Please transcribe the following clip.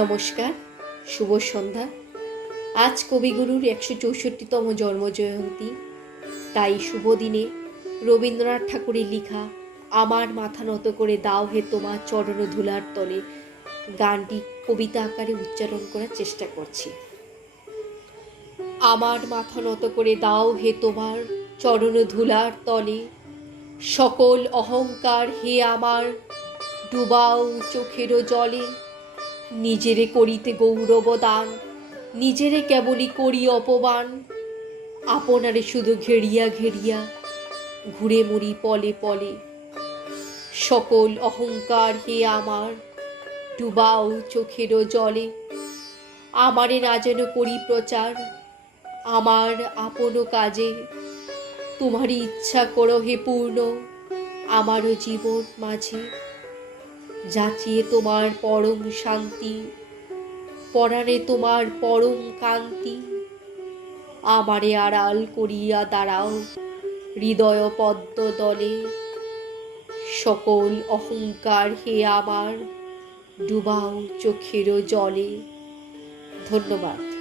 নমস্কার, শুভ সন্ধ্যা। আজ কবিগুরুর একশো চৌষট্টিতম জন্মজয়ন্তী। তাই শুভ দিনে রবীন্দ্রনাথ ঠাকুরের লিখা আমার মাথা নত করে দাও হে তোমার চরণ ধুলার তলে গানটি কবিতা আকারে উচ্চারণ করার চেষ্টা করছি। আমার মাথা নত করে দাও হে তোমার চরণ ধুলার তলে সকল অহংকার হে আমার, ডুবাও চোখেরও জলে নিজেরে করিতে গৌরব দান নিজেরে কেবলই করি অপমান আপনারে শুধু ঘেরিয়া ঘেরিয়া, ঘুরে মরি পলে পলে। সকল অহংকার হে আমার, ডুবাও চোখেরও জলে। আমারে না যেন করি প্রচার, আমার আপন কাজে। তোমারই ইচ্ছা করো হে পূর্ণ, আমারও জীবন মাঝে। যাচিয়ে তোমার পরম শান্তি, পরাণে তোমার পরম কান্তি আমারে আড়াল করিয়া দাঁড়াও হৃদয় পদ্ম দলে। সকল অহংকার হে আমার, ডুবাও চোখেরও জলে। ধন্যবাদ।